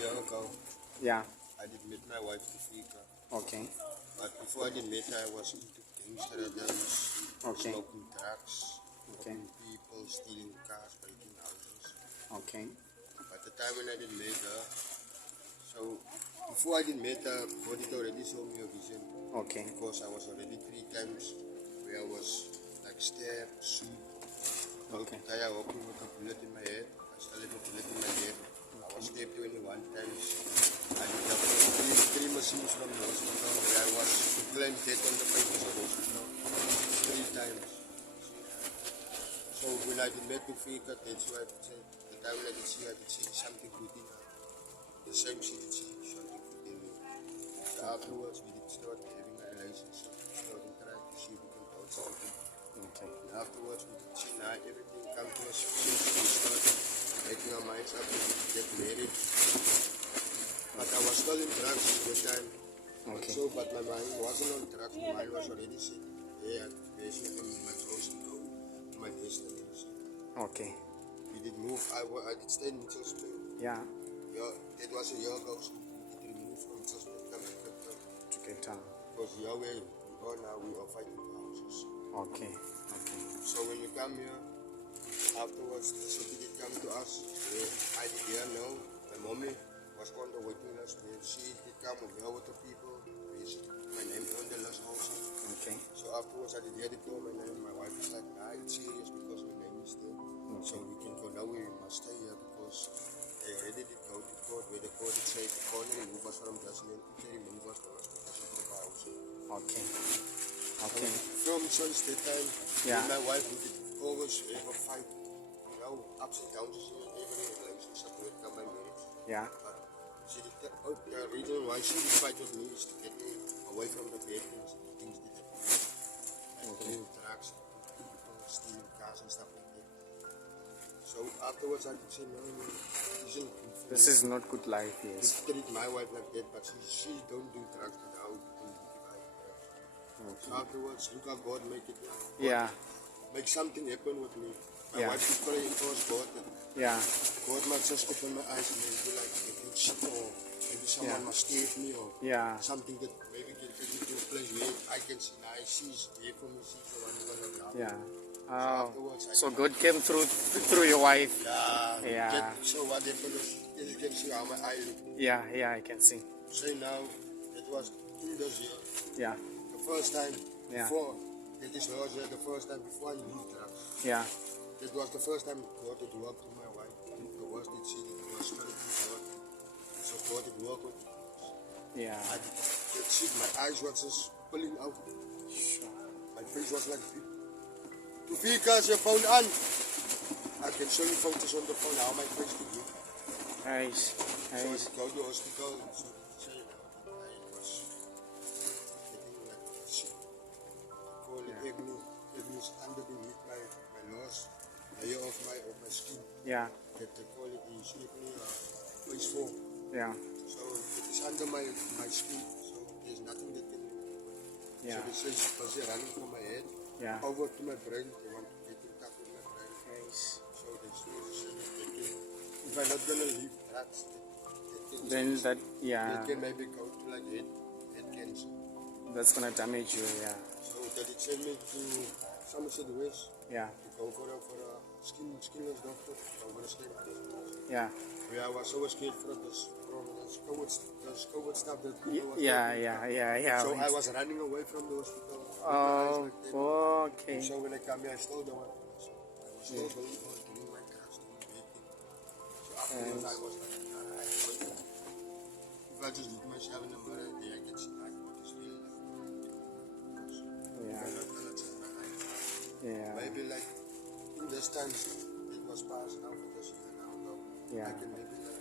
year ago, Yeah. I did meet my wife Tafika. Okay. But before I did meet her, I was into gangsterisms, Okay. smoking drugs, Okay. robbing people, stealing cars, breaking houses. Okay. But the time when I did meet her, so before I did meet her, God had already showed me a vision. Okay. Because I was already 3 times where I was like stabbed, shoot, Okay. I walking with a bullet in my head. I still have a bullet in my head. I was stabbed 21 times. I did have three machines from the hospital where I was claimed dead on the papers of the hospital 3 times. So when I did met Tufika, that's why I said, the time when I did see something good in her. The same she did see something good in me. So afterwards we did start having a relationship, starting trying to see if we can build something. Okay. And afterwards we did see now everything come to us since we started making our minds up to get married. But I was still in drugs at the time. Okay. So, but my mind wasn't on drugs, my mind was already set. Yeah, basically my choice to go to my destination. Okay. We did move, I did stay in Mitchell's Bay. Yeah. Yeah, it was a year ago, so we did move from Mitchell's Bay to Cape Town. To Cape Town. Because here where we are now, we are fighting for houses. Okay. Okay. So when we come here, afterwards the city did come to us. I did hear no, my mommy was on the waiting list. She did come with her with the people. My name on the list also. Okay. So afterwards I did hear the call my name. My wife is like, nah, it's serious because my name is there. Okay. So we can go now, we must stay here because they already did go to court where the court did say the court remove us from Dutchland. If they remove us from us because of the house. Okay. Okay. From since that time, Yeah. my wife would always have a fight, you know, ups and downs in every relationship with my marriage. Yeah. She did the reason why she did fight with me is to get me away from the bad things, the things that happen. Like doing drugs, people stealing cars and stuff like that. So afterwards I did say, no, This is not good life, yes. treat my wife like that, but she don't do drugs, but how people divide drugs. Okay. So afterwards, look how God make it. Yeah. Make something happen with me. My Yeah. wife is praying towards God. Yeah. God might just open my eyes and maybe like getting shit or maybe someone must save me or Yeah. something that maybe can take me to a place where I can see now she's there for me, she's the one who's gonna love me. Yeah. So Oh. afterwards I So God came through your wife. Yeah. so what happened is you can see how my eye look. Yeah. Yeah. I can see. Say now it was in this year. Yeah. The first time Yeah. before it is last year, the first time before I leave drugs. Yeah. It was the first time God had worked with my wife. The worst did see it was spirit of God. So God had worked with me. Yeah. I could see my eyes were just pulling out. My face was like, Tufika's your phone on. I can show you photos on the phone how my face could look. Nice. So I Nice. go to the hospital. So they say I was getting like sick. Call it Agnes underneath my nose. Layer of my skin. Yeah. That they call it in Sydney phase 4. Yeah. So it is under my skin, so there's nothing that can do. Yeah. So they say it's busy running from my head Yeah. over to my brain. They want to get in touch with my brain. Nice. So they say that they can, if I'm not gonna leave drugs, Then that, yeah, they can maybe go to like head cancer. that's gonna damage you. Yeah. So they did send me to Somerset West. Yeah. To go for a skinless doctor, over a skin. Yeah. Yeah, I was so scared from this COVID stuff that people was Yeah. talking. Yeah. Yeah. Yeah. So I was running away from the hospital. with my eyes Oh. like that. Okay. So when I come here, I still don't want to. So I was still going on doing my drugs, doing baking. So afterwards, I was like, nah, if I just look myself in the mirror, then I can see like what is real life. Yeah. I'm not gonna change my life. Yeah. Maybe like in this time, it was past now for this year now. So Yeah. I can maybe like